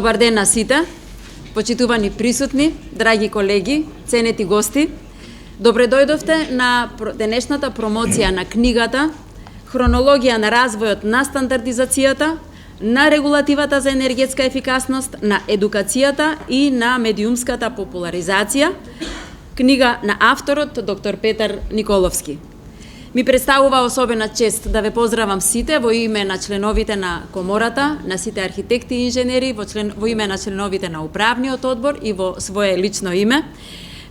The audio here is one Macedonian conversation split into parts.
Добар ден на сите, почитувани присутни, драги колеги, ценети гости. Добре дојдовте на денешната промоција на книгата Хронологија на развојот на стандардизацијата, на регулативата за енергетска ефикасност, на едукацијата и на медиумската популаризација, книга на авторот доктор Петар Николовски. Ми представува особена чест да ве поздравам сите во име на членовите на Комората, на сите архитекти и инженери, во име на членовите на управниот одбор и во свое лично име.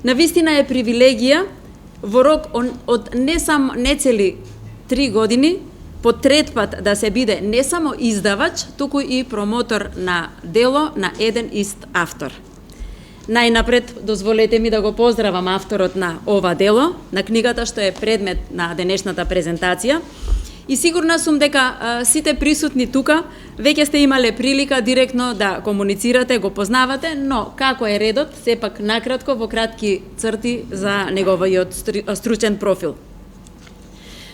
Навистина е привилегија во рок од не цели 3 години по трет пат да се биде не само издавач, туку и промотор на дело на еден ист автор. Најнапред, дозволете ми да го поздравам авторот на ова дело, на книгата што е предмет на денешната презентација. И сигурна сум дека сите присутни тука веќе сте имале прилика директно да комуницирате, го познавате, но како е редот, сепак накратко во кратки црти за неговиот стручен профил.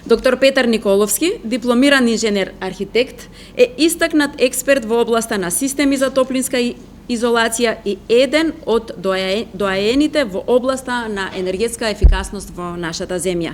Доктор Петар Николовски, дипломиран инженер-архитект, е истакнат експерт во областа на системи за топлинска изолација и еден од доаените во областа на енергетска ефикасност во нашата земја.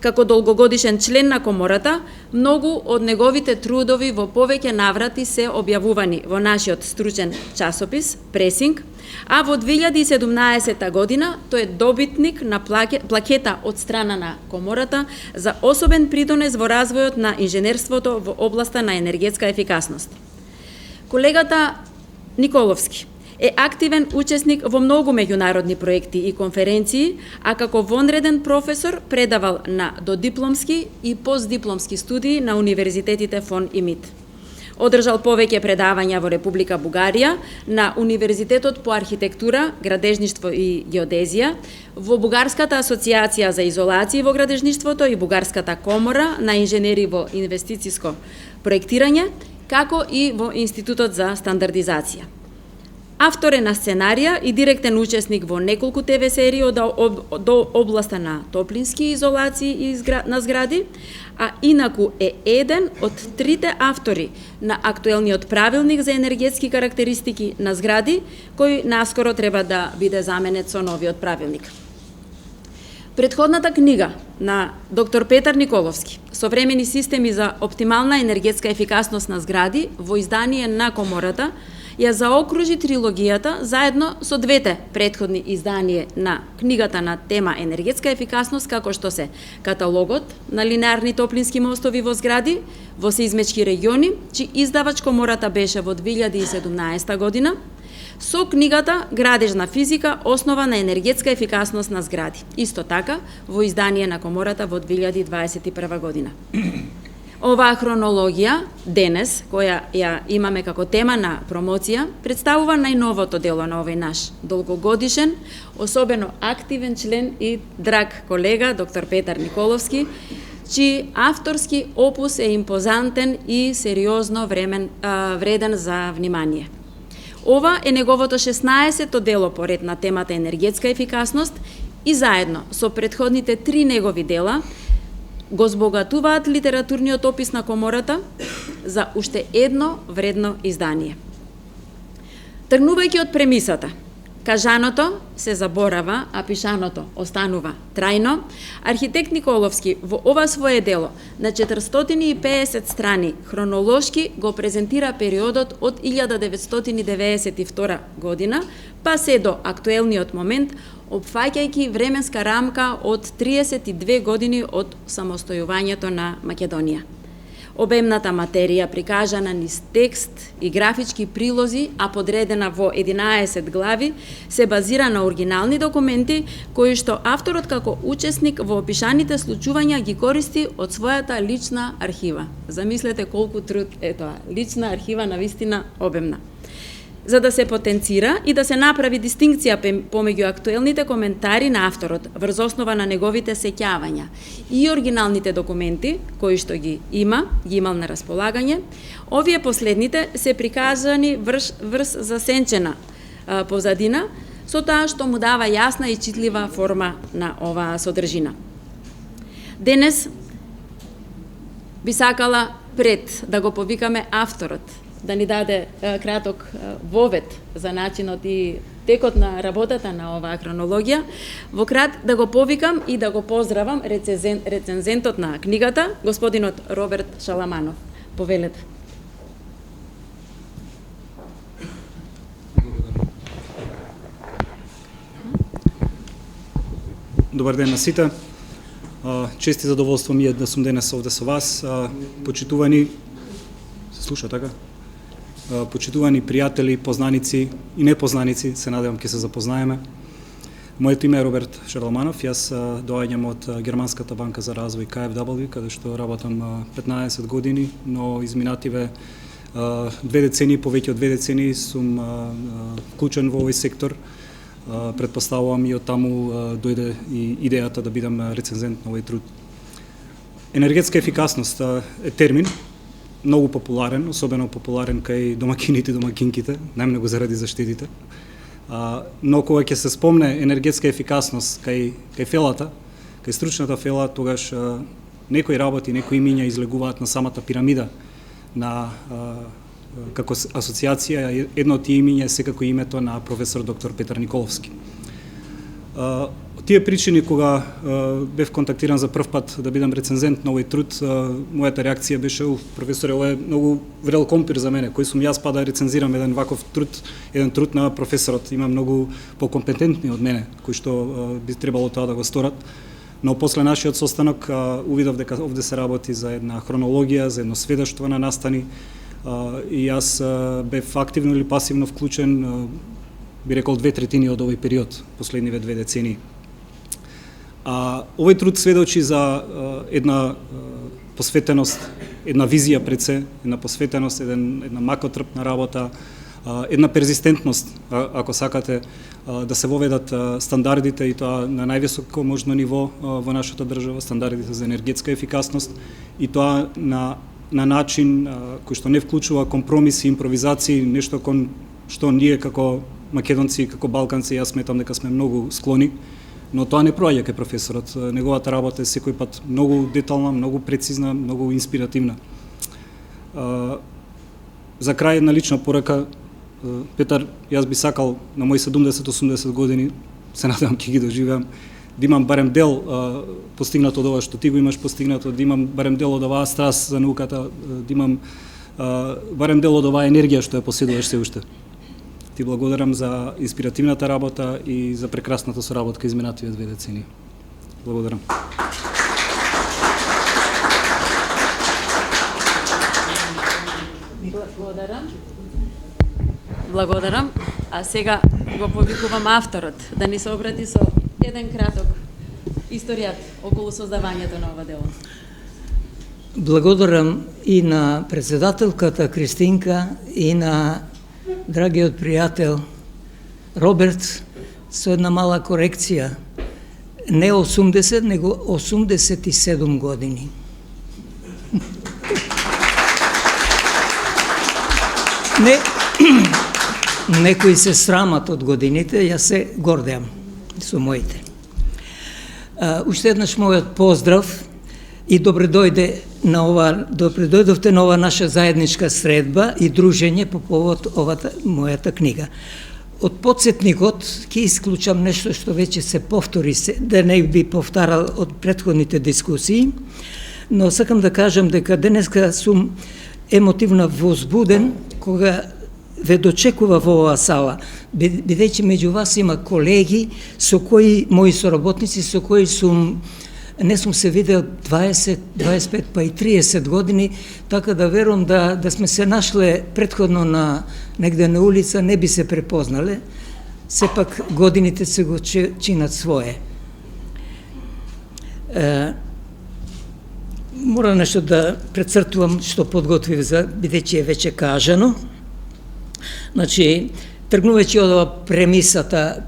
Како долгогодишен член на Комората, многу од неговите трудови во повеќе наврати се објавувани во нашиот стручен часопис Пресинг, а во 2017 година тој е добитник на плакета од страна на Комората за особен придонес во развојот на инженерството во областа на енергетска ефикасност. Колегата Николовски е активен учесник во многу меѓународни проекти и конференции, а како вонреден професор предавал на додипломски и постдипломски студии на универзитетите ФОН и МИТ. Одржал повеќе предавања во Република Бугарија, на Универзитетот по архитектура, градежништво и геодезија, во Бугарската асоциација за изолација во градежништвото и Бугарската комора на инженери во инвестициско проектирање, како и во Институтот за стандардизација. Автор е на сценарија и директен учесник во неколку ТВ серии од областа на топлински изолации на згради, а инаку е еден од трите автори на актуелниот правилник за енергетски карактеристики на згради, кој наскоро треба да биде заменет со новиот правилник. Предходната книга на доктор Петар Николовски, Современи системи за оптимална енергетска ефикасност на згради, во издание на Комората, ја заокружи трилогијата заедно со двете предходни изданија на книгата на тема енергетска ефикасност, како што се каталогот на линеарни топлински мостови во згради во сеизмечки региони, чиј издавач Комората беше во 2017 година, со книгата Градежна физика, основа на енергетска ефикасност на згради. Исто така, во издание на Комората во 2021 година. Оваа хронологија, денес, која ја имаме како тема на промоција, представува најновото дело на овој наш долгогодишен, особено активен член и драг колега, доктор Петар Николовски, чиј авторски опус е импозантен и сериозно вреден за внимание. Ова е неговото 16-то дело поред на темата енергетска ефикасност и заедно со предходните 3 негови дела го збогатуваат литературниот опис на Комората за уште едно вредно издание. Тргнувајќи од премисата, кажаното се заборава, а пишаното останува трајно, архитект Николовски во ова свое дело на 450 страни хронолошки го презентира периодот од 1992 година па се до актуелниот момент, опфаќајќи временска рамка од 32 години од самостојувањето на Македонија. Обемната материја прикажана низ текст и графички прилози, а подредена во 11 глави, се базира на оригинални документи кои што авторот како учесник во опишаните случувања ги користи од својата лична архива. Замислете колку труд е тоа. Лична архива навистина обемна. За да се потенцира и да се направи дистинкција помеѓу актуелните коментари на авторот врз основа на неговите сеќавања и оригиналните документи кои што ги имал на располагање, овие последните се приказани врз засенчена позадина, со тоа што му дава јасна и читлива форма на оваа содржина. Денес би сакала пред да го повикаме авторот да ни даде краток вовед за начинот и текот на работата на оваа хронологија. Во крат да го повикам и да го поздравам рецензентот на книгата, господинот Роберт Шаламанов. Повелете. Добар ден на сите. Чест и задоволство ми е да сум денес овде со вас. Почитувани, се слуша така? Почитувани пријатели, познаници и непознаници, се надевам ќе се запознаеме. Моето име е Роберт Шаламанов, јас доаѓам од Германската банка за развој KfW, каде што работам 15 години, но изминативе 2 децени, повеќе од 2 децени сум вклучен во овој сектор. Предпоставувам и од таму дојде и идејата да бидам рецензент на овој труд. Енергетска ефикасност е термин многу популарен, особено популарен кај домакините и домакинките, најмногу заради заштедите. Но кога ќе се спомне енергетска ефикасност кај фелата, кај стручната фела, тогаш некои работи, некои имиња излегуваат на самата пирамида на како асоциација. Едно од тие имиња е секако името на професор доктор Петар Николовски. Од тие причини, кога бев контактиран за прв пат да бидам рецензент на овој труд, мојата реакција беше: професоре, ова е многу врел компир за мене, кој сум јас па да рецензирам еден ваков труд, еден труд на професорот. Има многу покомпетентни од мене, кои што би требало тоа да го сторат. Но после нашиот состанок увидов дека овде се работи за една хронологија, за едно сведоштво на настани, и јас бев активно или пасивно вклучен, би рекол 2/3 од овој период, последниве 2 децении. Овој труд сведочи за една посветеност, една визија пред се, една посветеност, една макотрпна работа, една перзистентност, ако сакате, да се воведат стандардите, и тоа на највисоко можно ниво во нашата држава, стандардите за енергетска ефикасност, и тоа на начин кој што не вклучува компромиси, импровизации, нешто кон што ние како македонци, како балканци, јас сметам дека сме многу склони, но тоа не проаѓа кај професорот. Неговата работа е секој пат многу детална, многу прецизна, многу инспиративна. За крај една лична порака: Петар, јас би сакал на мои 70-80 години, се надевам ќе ги доживеам, да имам барем дел постигнато од ова што ти го имаш постигнато, да имам барем дел од оваа страст за науката, да имам барем дел од оваа енергија што ја поседуваш се уште. Ти благодарам за инспиративната работа и за прекрасната соработка изминативе 2 децении. Благодарам. Благодарам. А сега го повикувам авторот да ни се обрати со еден краток историјат околу создавањето на ова дело. Благодарам и на председателката Кристинка и на драгиот пријател Роберт со една мала корекција. Не 80, него 87 години. Некои се срамат од годините, јас се гордеам со моите. Уште еднаш мојот поздрав и добре дојдовте на ова наша заедничка средба и дружење по повод овата мојата книга. Од подсетникот ќе исклучам нешто што веќе се повтори, да не би повтарал од претходните дискусии, но сакам да кажам дека денеска сум емотивно возбуден кога ве дочекува во оваа сала, бидејќи меѓу вас има колеги со кои, мои соработници, со кои не сум се видел 20, 25 па и 30 години, така да верувам да сме се нашле претходно негде на улица, не би се препознале. Сепак годините се го чинат свое. Мора нешто да прецртувам што подготвив, бидејќи е веќе кажано. Значи, тргнувајќи од ова премисата,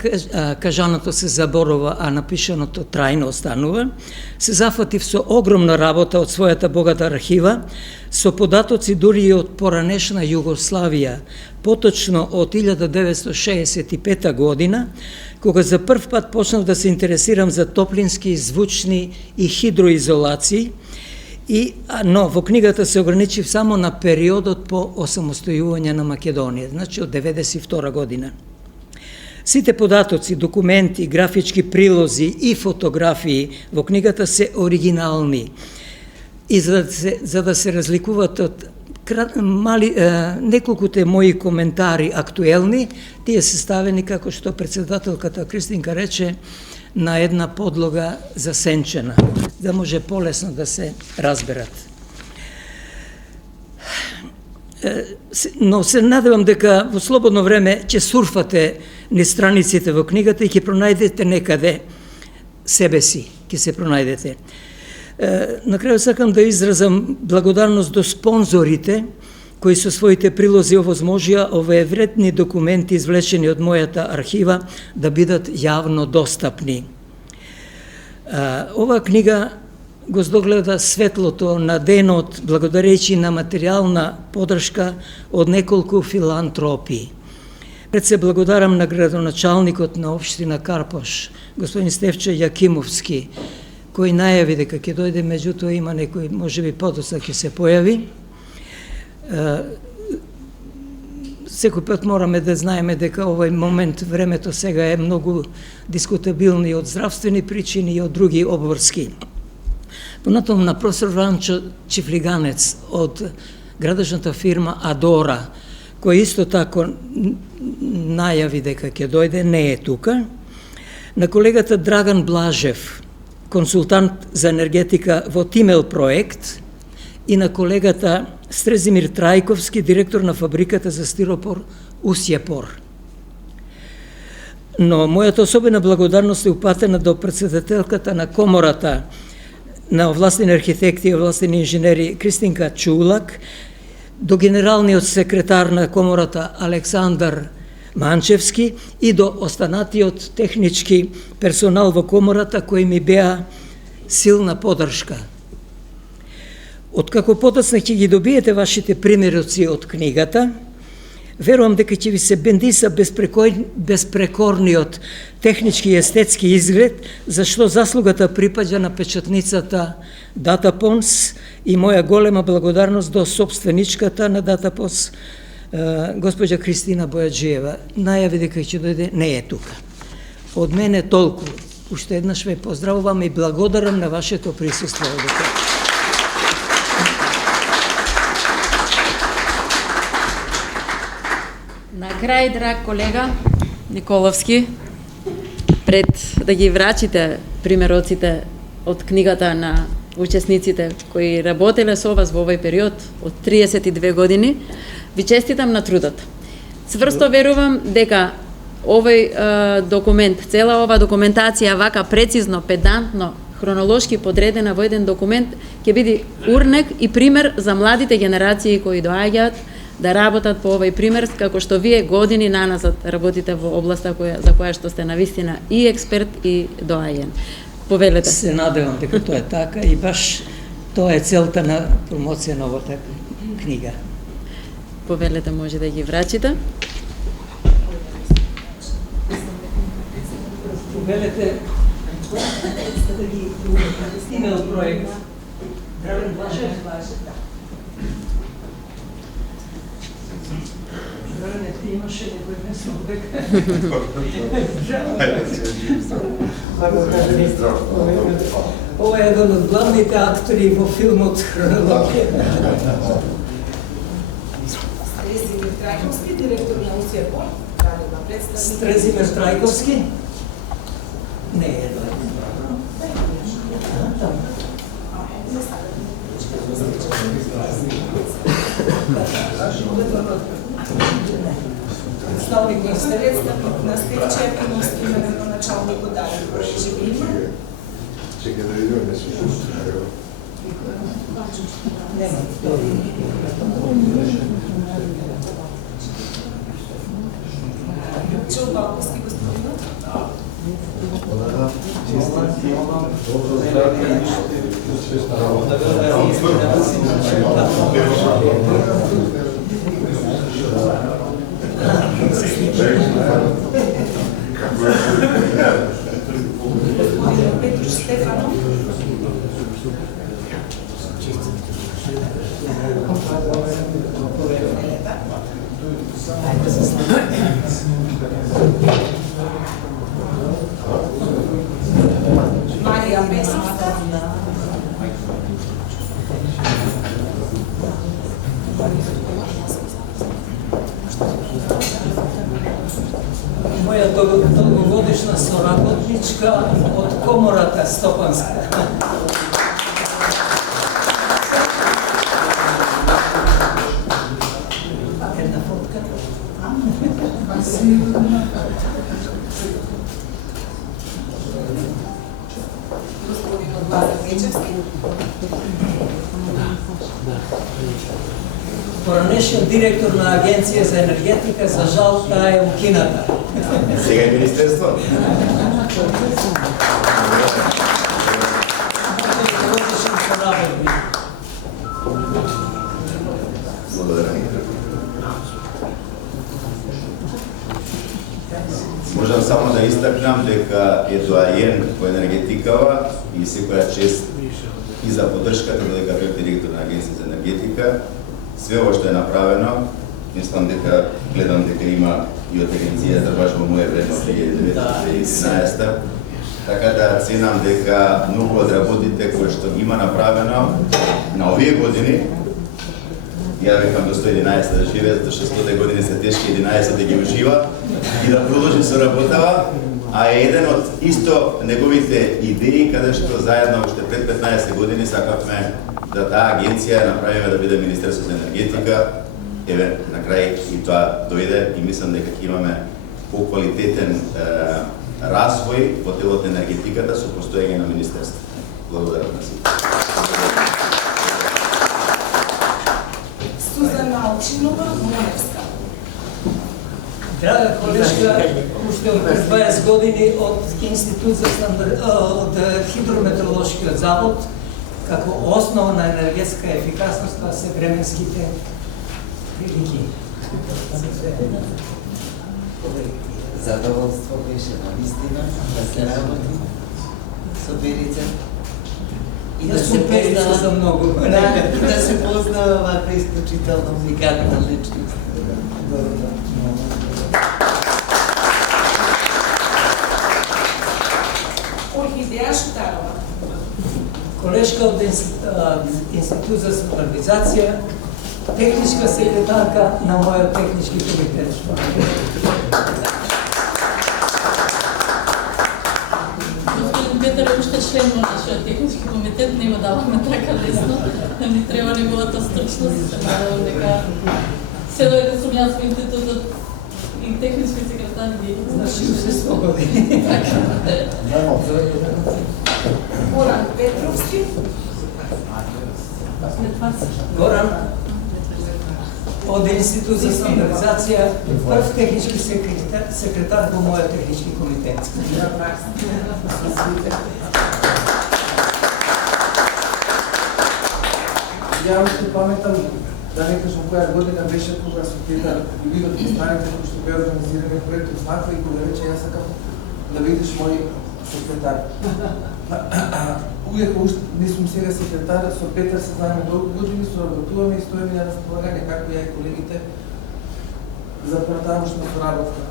кажаното се заборува, а напишаното трајно останува, се зафатив со огромна работа од својата богата архива, со податоци дури и од поранешна Југославија, поточно од 1965 година, кога за прв пат почнав да се интересирам за топлински, звучни и хидроизолации, Но во книгата се ограничив само на периодот по осамостојување на Македонија, значи од 92 година. Сите податоци, документи, графички прилози и фотографии во книгата се оригинални. И за да се разликуваат од неколкуте мои коментари актуелни, тие се ставени, како што председателката Кристинка рече, на една подлога засенчена, да може полесно да се разберат. Но се надевам дека во слободно време ќе сурфате низ страниците во книгата и ќе пронајдете некаде себе си, ќе се пронајдете. На крају сакам да изразам благодарност до спонзорите кои со своите прилози овозможија овие вредни документи извлечени од мојата архива да бидат јавно достапни. Оваа книга го здогледа светлото на денот благодарејќи на материјална подршка од неколку филантропи. Пред се благодарам на градоначалникот на општина Карпош, господин Стефче Јакимовски, кој најави дека ќе дојде, меѓутоа има некој, можеби подоцна ќе се појави. Секој пат мораме да знаеме дека овој момент, времето сега е многу дискутабилно и од здравствени причини и од други обврски. Понатаму на професор Ранчо Чифлиганец од градежната фирма Адора, кој исто тако најави дека ќе дојде, не е тука. На колегата Драган Блажев, консултант за енергетика во Тимел проект, и на колегата Стрезимир Трајковски, директор на фабриката за стиропор Усјепор. Но мојата особена благодарност е упатена до председателката на комората на овластени архитекти и овластени инженери Кристинка Чулак, до генералниот секретар на комората Александар Манчевски и до останатиот технички персонал во комората кои ми беа силна подршка. Откако подоцна ќе ги добиете вашите примероци од книгата, верувам дека ќе ви се бендиса безпрекорниот технички и естетски изглед, зашто заслугата припаѓа на печатницата Датапонс и моја голема благодарност до собственичката на Датапонс, госпоѓа Кристина Бојаджиева. Најави дека ќе дојде, не е тука. Од мене толку. Уште еднаш ве поздравувам и благодарам на вашето присуство овде. На крај, драг колега Николовски, пред да ги врачите примероците од книгата на учесниците кои работеле со вас во овој период од 32 години, ви честитам на трудот. Цврсто верувам дека овој документ, цела ова документација вака прецизно, педантно, хронолошки подредена во еден документ ќе биде урнек и пример за младите генерации кои доаѓаат да работат по овој пример, како што вие години наназад работите во областа за која што сте навистина и експерт и доаѓен. Повелете. Се надевам дека тоа е така и баш тоа е целта на промоција на овата книга. Повелете, може да ги врачите. Повелете да ги Тимел проект. Драган Блажев. Драгане, ти имаше некој место дека. Ова е еден од главните актори во филмот Хронологија. Стрезимир Трајковски, директор на Усјепор. Стрезимир Трајковски? Не е Представник на Стефче Јакимовски, именно началник удари Живина. Чекай да видим нещо. Нема. Чул Балковски, господинот? Петруш Стефанов. Илија Песовска. Моја долгогодишна соработничка од Комората Стопанска. Една фотка. Господин Лазар Печевски. Поранешен директор на Агенција за енергетика, за жал таа е укината. Сега е министерство. Годишен соработник. Благодарам. Можам само да истакнам дека е доаен по енергетикава и секоја чест и за поддршката додека бев директор на Агенција за енергетика. Све ова што е направено, мислам дека гледам дека има и од агенцијата баш во моје време 2011. Така да ценам дека многу од работите кои што има направено на овие години, ја викам до 111 да живее, затоа што 100 години се тешки, 11 да ги ужива и да продолжи со работава, а е еден од исто неговите идеи каде што заедно уште пред 15 години сакавме да таа агенција направиме да биде Министерство за енергетика. Еве, на крај и тоа дојде и мислам дека ќе имаме поквалитетен развој во делот енергетиката со постоење на Министерство. Благодарам на сите. Сузана Алчинова Моневска. Драга колешка, уште од 20 години од Институт за од Хидрометеоролошкиот завод, како основа на енергетска ефикасност, тоа се временските прилики. Задоволство беше навистина да се работи со Берица и да се Перица за многу. да се познава ваква исклучително уникатна личност. Орхидеја Шутарова. Колешка од Институт за стандартизација, техничка секретарка на мојот технички комитет. Господин Петар е уште член на нашиот технички комитет, не го даваме така лесно, ни треба неговата стручност, се надевам дека се дојде сум јас во институтот и технички секретар ги. Значи, уште 100 години. Горан Петровски. Горан, од Институт за стандартизација, прв технички секретар во мојот технички комитет. Ја уште паметам, да не кажам која година беше кога со Петар и видов постаните кои што беа организирани проектот Смаква и кога рече јас сакам да видиш мој секретар. Ујако уште не сум сега секретар, со Петар се знаеме долго години, соработуваме и стоиме на располагање како ја и колегите за понатамошна соработка.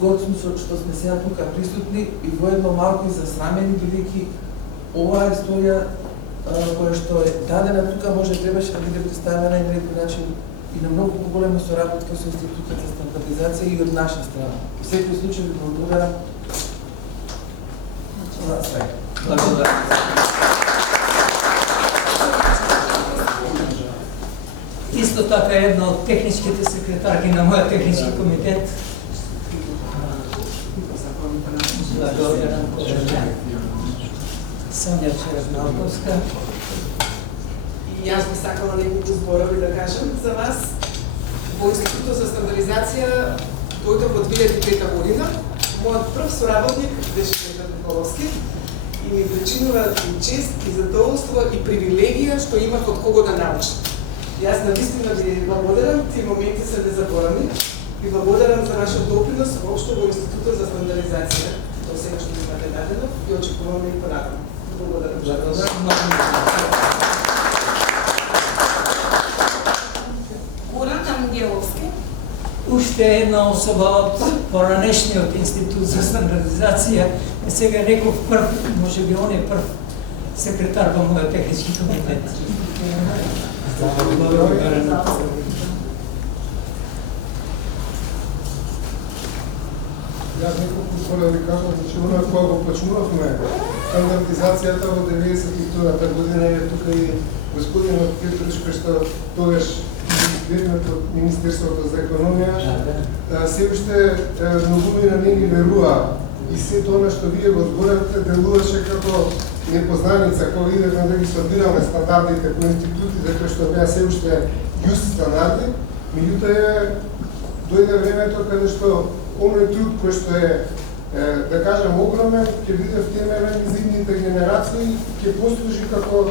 Готсум што сме сега тука присутни и воедно малку и засрамени, бидејќи оваа историја која што е дадена тука може требаше да биде представена на некој начин и на многу поголема соработка со Институтот за стандартизација и од наша страна. Во секој случај ви благодарам за све. Благодарам. Исто така една од техничките секретарки на мојот технички комитет. Сонја Черналковска. И јас би сакала неколку зборови да кажам за вас. Во Институтот за стандартизација дојдов во 2005 година. Мојот прв соработник беше Петар Николовски и ми причинува и чест, и задоволство, и привилегија што имав од кого да научам. Јас навистина ви благодарам, тие моменти се незаборавни. Ви благодарам за вашиот допринос воопшто во Институтот за стандартизација. Тоа сега што ми имате дадено и очекуваме и понатаму. Благодарам. Горан Ангеловски. Уште една особа од поранешниот Институт за стандартизација, сега некој прв, може би он е прв секретар во мојот технички комитет. Јас неколку збора ви кажам, значи она кога го почнувавме стандартизацијата во 92-та година е тука и господинот Петрович, кој што тогаш предмет од Министерството за економија, се уште многумина не ни верува и се тоа што вие го зборевте делуваше како непознаница кога идевме да ги студираме стандардите по институти, за кои што беа се уште јус стандарди, меѓутоа дојде времето каде што оној труд кој што е, да кажем, огромен, ќе биде втемелен за идните генерации, ќе послужи како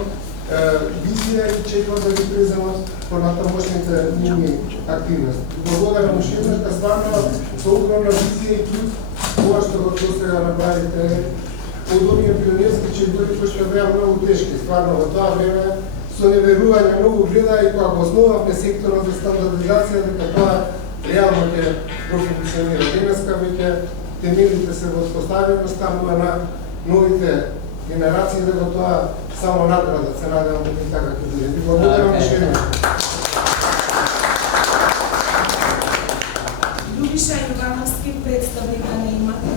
визија и чеква да ги преземат понатамошните нивни активности. Благодарам уште еднаш, да стварно со огромна визија и труд ова што го сега направите од овие пионерски чекори кои што беа многу тешки. Стварно во тоа време со неверување многу гледа и кога го основавме секторот за стандартизација дека тоа реално ќе профункционира. Денеска веќе темелите се воспоставени, станува на новите генерации да го тоа само надградат. Се надевам дека така ќе биде. Ви благодарам уште еднаш. Љубиша Јовановски, представник на имате.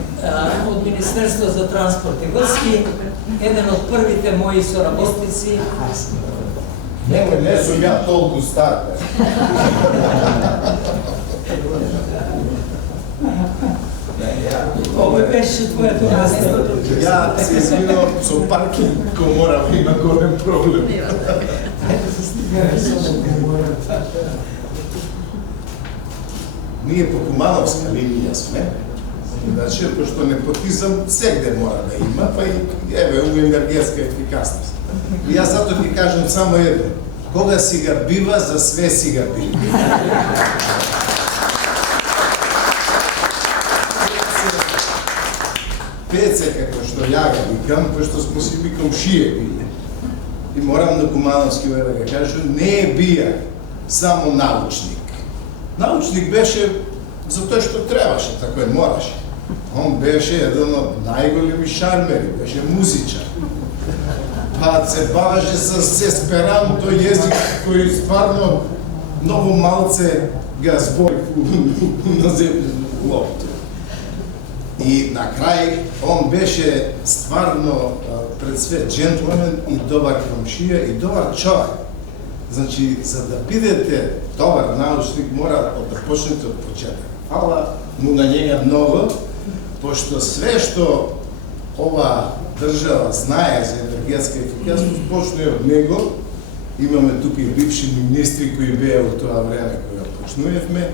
Од Министерство за транспорт и врски, еден од првите мои соработници. Не сум ја толку стар. Овој беше твоето место. Ја се извинувам со паркинг, ко морам има голем проблем. Ние по Кумановска линија сме. Значи, пошто непотизам сегде мора да има, па и еве у енергетска ефикасност. И јас затоа ќе кажам само едно. Кога си ga бива, за све си ga бива. Пеце, како што ја ga викам, пошто сме си викам шие биле. И морам на Кумановски да ga кажу, не е бија само научник. Научник беше за тоа што требаше, тако е мораше. Он беше еден од најголеми шармери, беше музичар. Па се бавеше с есперанто јазик кој стварно многу малце ga збори на земјата лопта. И на крај он беше стварно пред све джентлмен и добар комшија и добар човек. Значи, за да бидете добар научник, мора да почнете од почеток. Фала му на njega многу, пошто све што ова држава знае за енергетска ефикасност, почне од него. Имаме тука и бивши министри кои беа во тоа време кога почнувавме.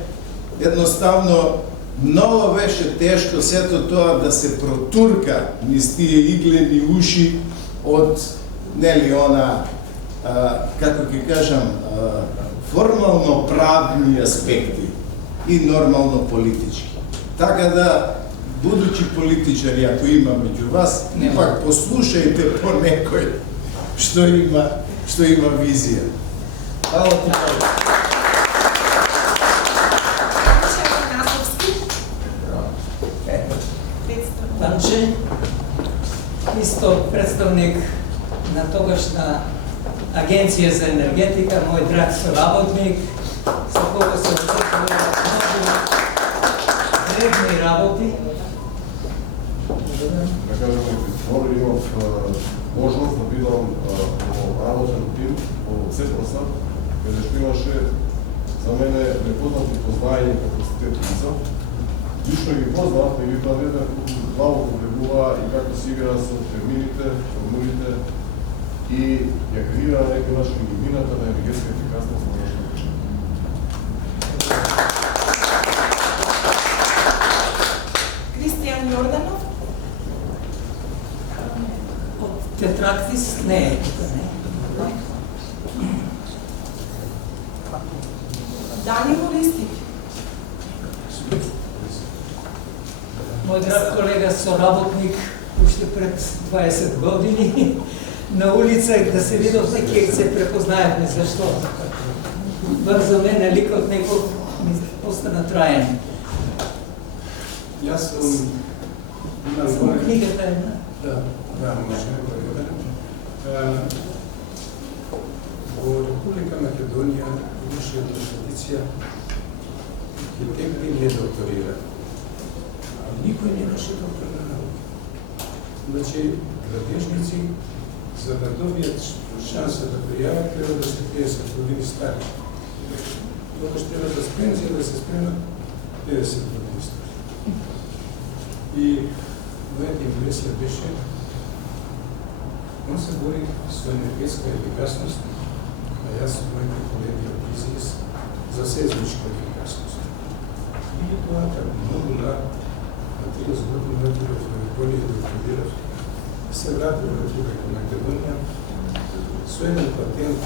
Едноставно, многу беше тешко сето тоа да се протурка низ тие иглени уши од, нели, она, како ќе кажам, формално правни аспекти и нормално политички. Така да, будучи политичари, ако има меѓу вас, пак послушајте по некој што има визија. Хвала ти. Танче, исто представник на тогашна Агенција за енергетика, мој драг соработник, со кого се очекува многу древни работи. Да кажем, скоро имав можност да бидам во работен тим во Цепроса, каде што имаше за мене непознати познавања и капацитет лица. Лично ги познав, и ви предадев главо повлегува и како се игра со термините, формулите и ја креира на некој начин гибината на енергетска ефикасност на нашата држава. Кристијан Јорданов. Тетрактис не е тука, не. Данило Листик. Мој драг колега соработник, уште пред 20 години, на улица да се видов неки се препознаевме, зашто? Бар за мене ликот некој ми постана траен. Јас Само книгата една. Да, може. Во Република Македонија имаше една традиција архитекти не докторира. А никој немаше докторна наука. Значи, градежници, за да добијат шанса да пријават, треба да се 50 години стари. Тогаш треба да пензија да се спремат 50 години стари. И мојата импресија беше, он се бори со енергетска ефикасност, а јас со моите колеги од бизнес за сезмичка ефикасност. И тоа како многу на 30 години отидов во Японија да докторирав, се вратив во Република Македонија со еден патент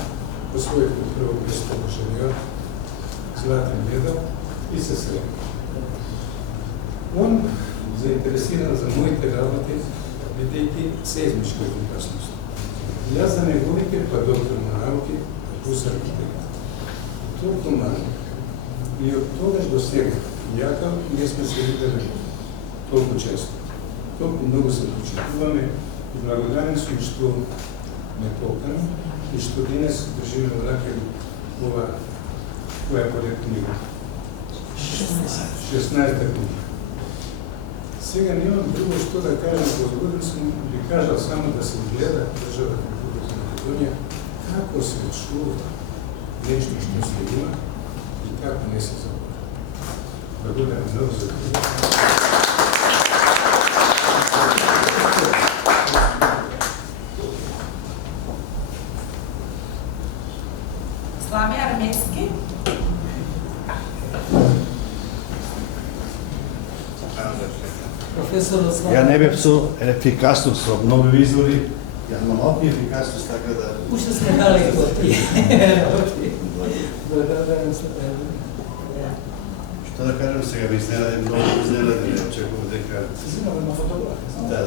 освоив прво место во Женева, златен медал и се средив. Он заинтересиран за моите работи, бидејќи сезмичка ефикасност. Јас за неговите, па доктор на науки, плюс архитект. Толку мали. И од тогаш до сега, јака, ние сме се видели толку често. Толку многу се почитуваме и благодарен сум што ме покана и што денес држиме во рака ова која поред книга. 16-та книга. Сега немам друго што да кажам, возгоден сум ви кажал само да се гледа државата Република Македонија како се чува нешто што се има и како не се забора. Благодарам многу за това. Славе Армески. Ја не бев со ефикасност, со обновливи извори, ја имам опни ефикасност, така да... Уште сме далеко од тие. Што да кажам сега, ме изненади, многу изненади, не очекувам дека... Се снимаме на фотографија. Да.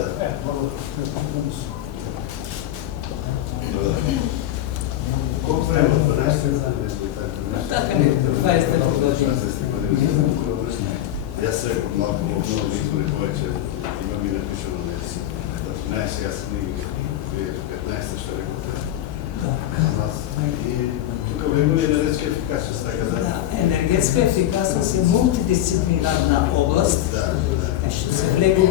Колку време? 12 Така не, 20 години. Јас се реков малку обновливи извори повеќе, имам и напишано на 13, јас сме 15 што реков. И тука во има енергетска ефикасност, така да... Енергетска ефикасност е мултидисциплинарна област, што се влегу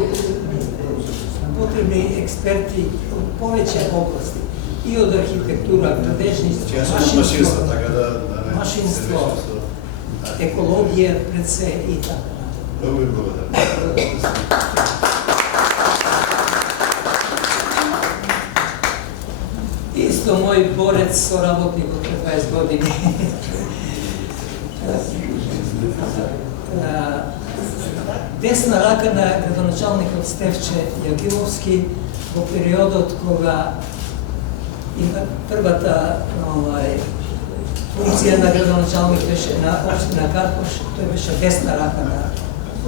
потребни експерти од повеќе области, и од архитектура, градежништво, машинство, екологија пред се и така. Многу ви благодарам. Исто мој борец соработник од 20 години. Десна рака на градоначалникот Стефче Јагиловски во периодот кога има првата функција на градоначалник беше на општина Карпош, тој беше десна рака на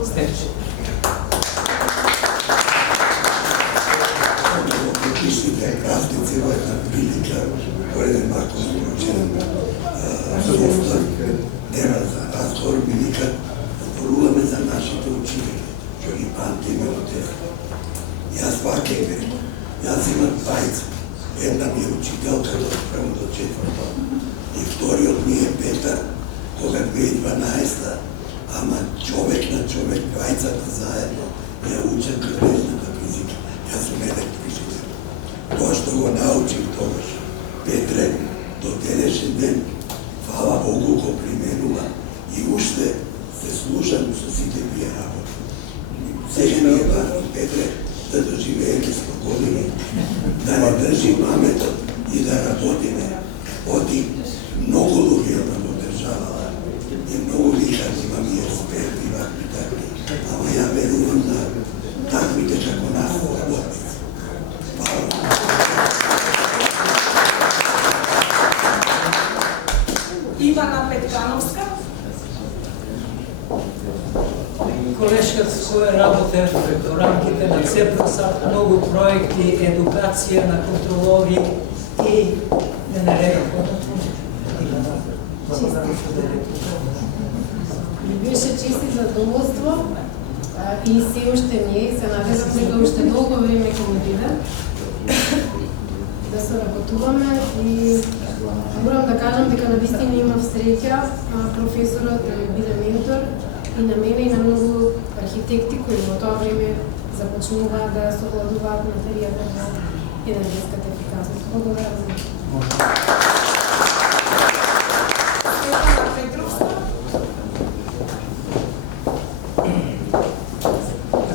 Стефче. Отличните празници во една прилика, во еден малко спрочен софтвер, дена за разговор ми викат, зборуваме за нашите учители, што ги памтиме од тех. Јас пак е верко, јас имам двајца. Една ми е учителка до прво до четврто, и вториот ми е Петар, кога 2012-та, ама човек на човек, двајцата заедно, ја учат градежната физика. Јас сум електричител. Тоа што го научив тогаш, Петре, до денешен ден, фала Богу го применува и уште се слушам со сите тие работи. Сега ми е важно, Петре, да доживееме 100 години, да не држи маметот и да работиме. Оти многу луѓе во државата и многу викат имам и експерти вакви такви, ама ја верувам да таквите како нас работници. Ивана Петкановска. Колешката со која работев во рамките на ЦЕПРОС-а, многу проекти, едукација на контролори и не наредам. Ми беше чест и задоволство и се уште ми е, се надевам дека уште долго време ќе ми биде. да соработуваме и морам да кажам дека навистина имав среќа професорот да ми биде ментор и на мене и на многу архитекти кои во тоа време започнуваат да совладуваат материјата на енергетската ефикасност. Благодарам ви.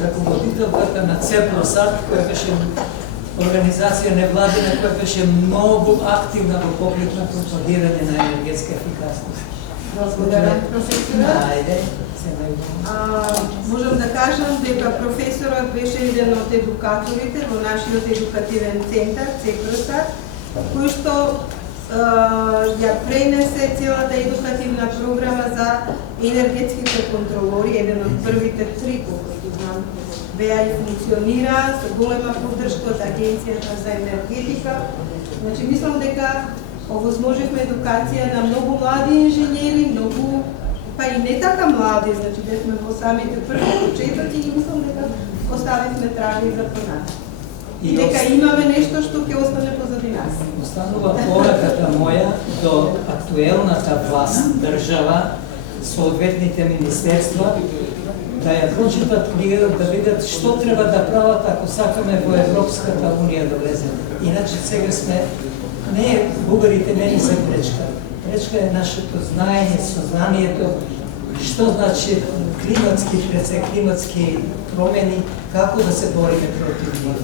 Раководителката на ЦЕПРОСАД, која беше организација невладина, која беше многу активна во поглед на пропагирање на енергетска ефикасност. Благодарам, професорот. Ајде, Можам да кажам дека професорот беше еден од едукаторите во нашиот едукативен центар, ЦЕПРОСАД, кој што ја пренесе целата едукативна програма за енергетските контролори, еден од првите 3 кои ги знам, беа и функционира со голема поддршка од Агенцијата за енергетика. Значи, мислам дека овозможивме едукација на многу млади инженери, многу, па и не така млади, значи бевме во самите први почетоци и мислам дека оставивме трага и за понатаму. И дека имаме нешто што ќе остане позади нас. Останува пораката моја до актуелната власт, држава, соодветните министерства, да ја прочитат книгата, да видат што треба да прават ако сакаме во Европската унија да влеземе. Иначе сега сме, не бугарите не ни се пречка. Пречка е нашето знаење, сознанието, што значи климатски промени, како да се бориме против нив.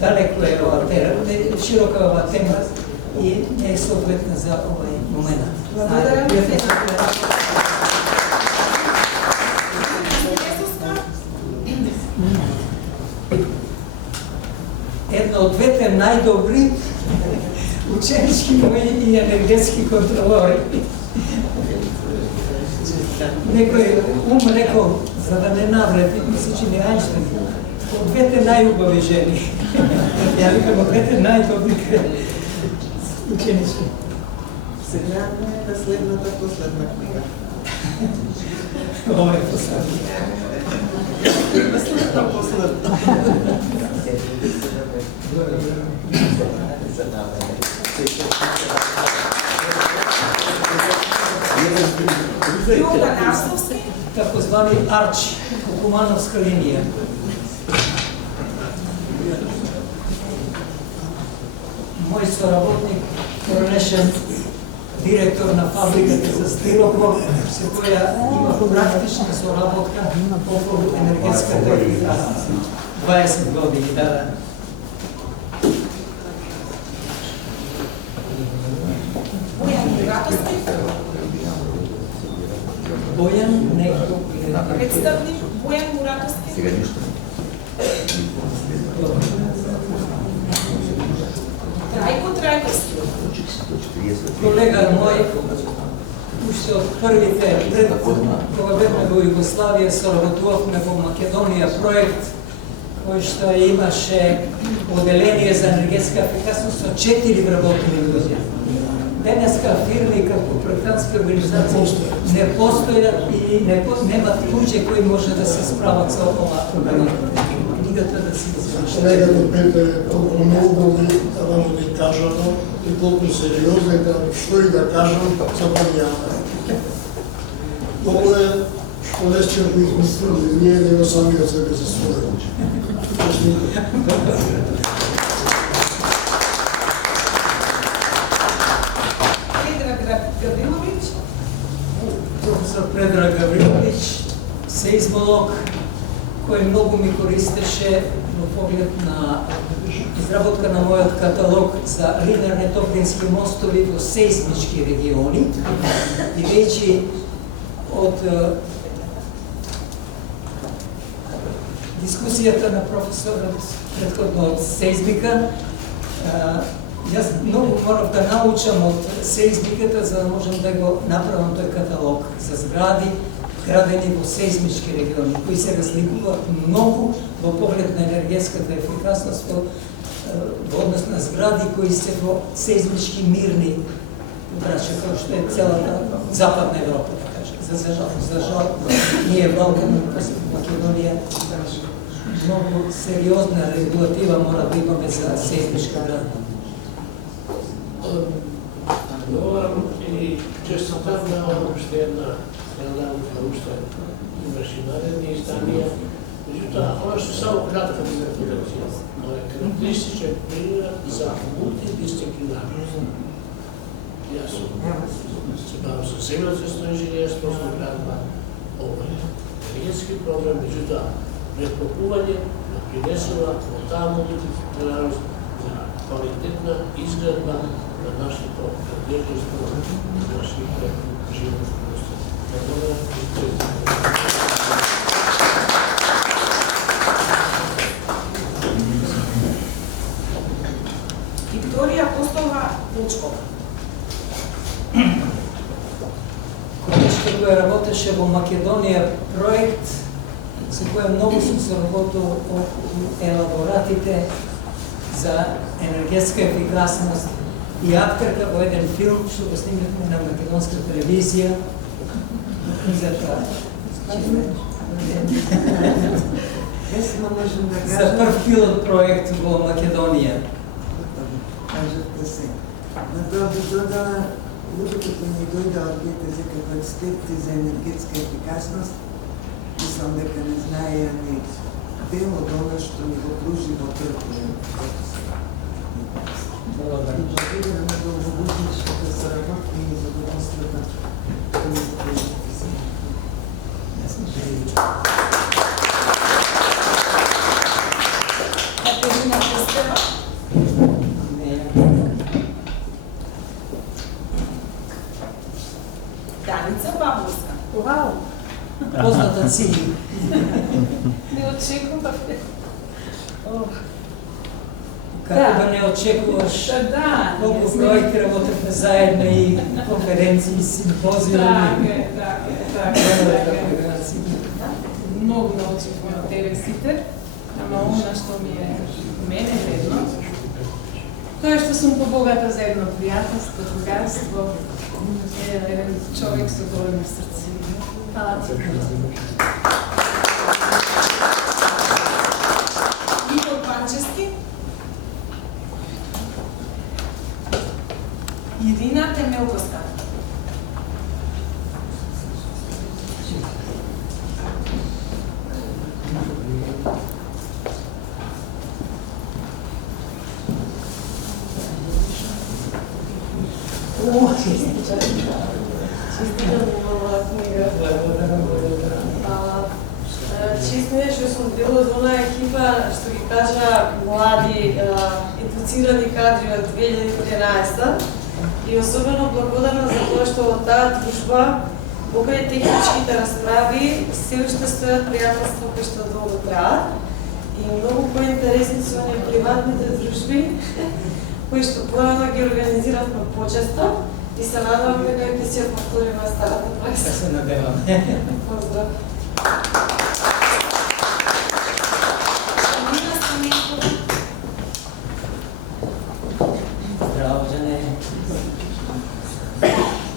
Далеко е ова тема, широка ова тема и не е соодветна за овај момент. Благодарам се. Една од двете најдобри ученички мои и енергетски контролори. Некој рекол, за да не навреди, мисли, че не Ајнштейн, од двете најубави жени. Ја викам, од двете најдобри ученички. Сега е на последната книга. Ова е последна. Последна. Тако звани Арч, Кукумановска линија. Мој соработник, пронешен директор на фабриката за стилопор, се која има практична соработка околу енергетската ефикасност. 20 години, да. Бојан некој. Представник Бојан Муратовски. Сега ништо. Трајковски. Колега мој, уште од првите пред кога бевме во Југославија, соработувавме во Македонија проект кој што имаше оделение за енергетска ефикасност со 4 вработени луѓе. Денеска фирми како проектантски организации не постојат и немат луѓе кои може да се справат со ова книгата да се заврши. Колегата Петре толку многу да ви кажано и толку сериозно и да што и да кажам за панијата. Ovo je što nešto bi izmislili, nije nego sami od sebe za svoje. Професор Предраг Гаврилович, сеизмолог, кој многу ми користеше во поглед на изработка на мојот каталог за линарни топлински мостови во сеизмички региони, бидејќи од дискусијата на професорот претходно од сеизмика, јас многу морав да научам од сеизмиката за да можам да го направам тој каталог за згради градени во сеизмички региони, кои се разликуваат многу во поглед на енергетската ефикасност во однос на згради кои се во сеизмички мирни подрачја, како што е целата Западна Европа, да кажем. За жал, ние Балкан, Македонија, многу сериозна регулатива мора да имаме за сеизмичка градба. Говорам и честотам на уште една научна имаше наредни издания. Меѓутоа, ова што само кратка дефиниция, но е карактеристичен пример за мултидисциплинарност. Јас се бавам со земјоделско инженерство, со градба, ова е енергетски проблем, меѓутоа, предпокување допринесува во таа мултидисциплинарност на квалитетна изградба на нашето градiteljstvo, на нашите животни простори. Викторија Костова Лучкова. Колешко кој работеше во Македонија проект за кој многу сум се работил о елаборатите за енергетска ефикасност и актерка во еден филм што го снимавме на македонска телевизија за тоа. За прв пилот проект во Македонија. Кажете се. На тоа би додала, луѓето кои ми дојде од ГТЗ како експерти за енергетска ефикасност, мислам дека не знаеја ни дел од она што ни го пружи во тргот. И благодаря на долгогодишната соработка и задоволството кои го пружите. Катерина Крстева. Даница Бабовска. Вау! Позната си. Не очекував. Како да не очекуваш колку проекти работевме заедно и конференции, симпозиуми. Така. Многу научихме од тебе сите, ама она што ми е мене вредно, тоа е што сум побогата за едно пријателство, другарство, еден човек со големо срце. Фала ти. Игор Панчевски. Ирина Темелковска. Честно е што сум дел од онаа екипа, што ги кажа, млади, едуцирани кадри од 2011 и особено благодарна за тоа што во таа дружба, покрај техничките расправи, се уште стојат пријателства кои што долго траат и многу поинтересни се оние приватните дружби кои што порано ги организиравме почесто и се надеваме дека ќе си ја повториме старата пракса. Се надеваме. Поздрав.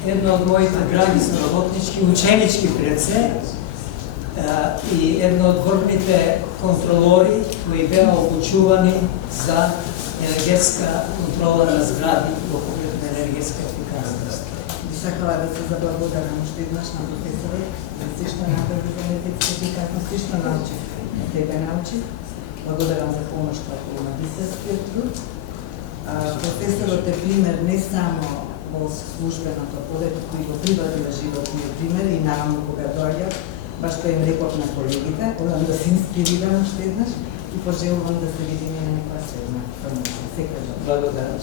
Едно од моите драги соработнички, ученички пред се, и едно од врвните контролори кои беа обучувани за енергетска контрола на згради во поглед на енергетска ефикасност. Би сакала да се заблагодарам уште еднаш на професорот за се што направи за енергетска ефикасност и што научив. На тебе научив. Благодарам за помошта во магистерскиот труд. Професорот е пример не само во службеното поле, кој го приватива животниот пример и наравно кога доаѓа, баш што им реков на колегите, одам да се инспирирам уште еднаш и пожелувам да се видиме на некоја следна промоција. Секој добро. Благодарам.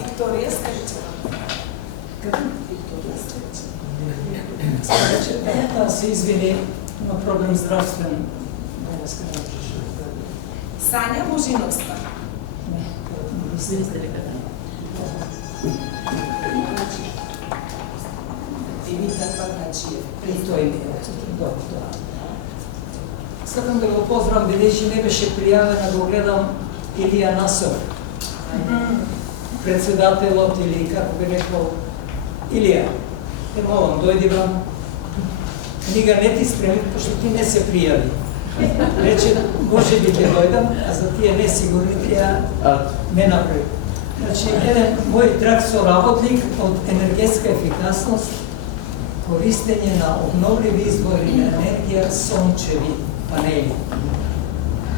Викторија Скрчева. Ета се извини, има проблем здравствен. Сања Божиновска. Димитар Патачиев. И тој ми е доктор. Сакам да го поздравам, бидејќи не беше пријавена, го гледам Илија Насов, председателот или како би рекол, Илија, те молам, дојди вам, книга не ти спреми, пошто ти не се пријави. Рече, може би ќе дојдам, а за тие несигурните не направи. Значи, еден мој драг соработник од енергетска ефикасност, користење на обновливи извори на енергија, сончеви панели.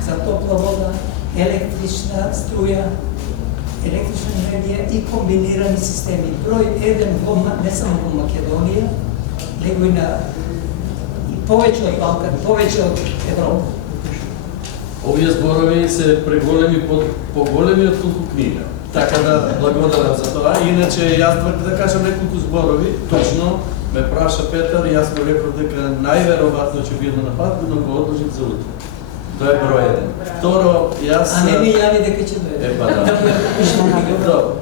За топла вода, електрична струја, електрична енергија и комбинирани системи. Број еден не само во Македонија, него и на повеќе од Балкан, повеќе од Европа. Овие зборови се преголеми, поголеми од колку книга. Така да благодарам за тоа. Иначе јас да кажам неколку зборови, точно ме праша Петар и јас му реков дека најверојатно ќе биде напад, но го одложим за утре. Тоа е број еден. Второ, јас... А не ми јави дека ќе дојде. Добро.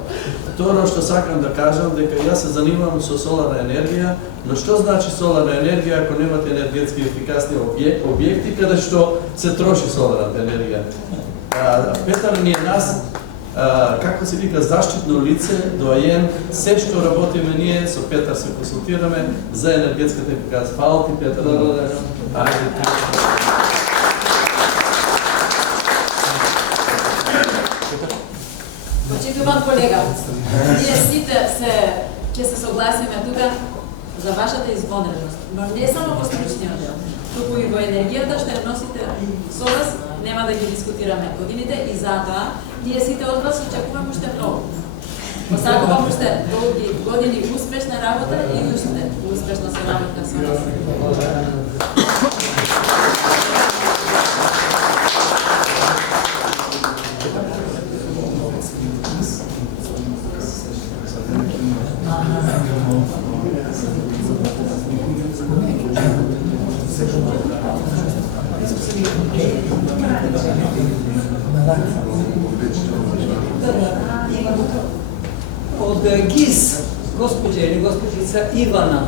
Второ што сакам да кажам дека јас се занимавам со соларна енергија, но што значи соларна енергија ако немате енергетски ефикасни објекти каде што се троши соларната енергија? Петар ни е нас, како се вика, заштитно лице, доаен, се што работиме ние, со Петар се консултираме за енергетската ефикасност. Фала ти, Петар. Почитуван колега, ние сите ќе се согласиме тука за вашата извонредност, но не само во стручниот дел, туку и во енергијата што ја носите со вас, нема да ги дискутираме годините и затоа ние сите од вас очекуваме уште многу. Посакувам уште долги години успешна работа и уште успешна соработка со нас. Од ГИС, госпоđа или госпожица Ивана.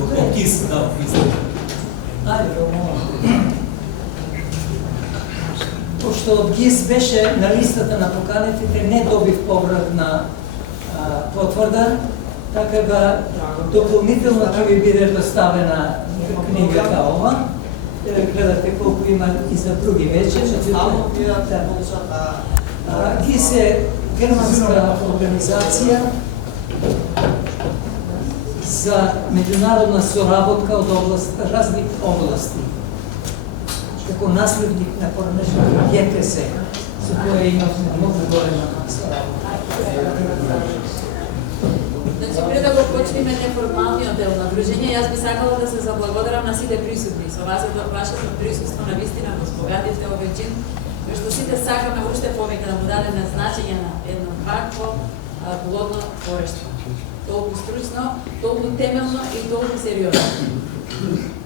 Од ГИС, да. Пошто од ГИС беше на листата на поканетите, не добив поврат на потврда, така да дополнително ќе ви биде доставена книгата ова. Гледате колку има и за други вече. ГИС е германска организација за меѓународна соработка од разни области. Како наследник на поранешното ГТС, со која имавме многу голема соработка. Значи, пред да го почнеме неформалниот дел на дружење, јас би сакала да се заблагодарам на сите присутни. Со вашето присуство на вистина го збогативте овој чин, што сите сакаме уште повеќе да му дадеме значење на едно вакво плодно творештво. Толку стручно, толку темелно и толку сериозно.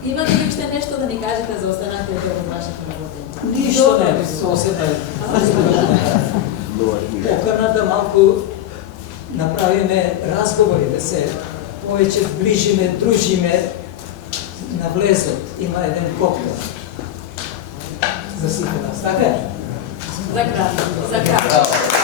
Имате ли уште нешто да ни кажете за останатиот дел од вашето работење? Ништо не, посебно. Покана да малку направиме разговори, да се повеќе зближиме, дружиме на влезот. Има еден коктел. За сите нас, така? За крат.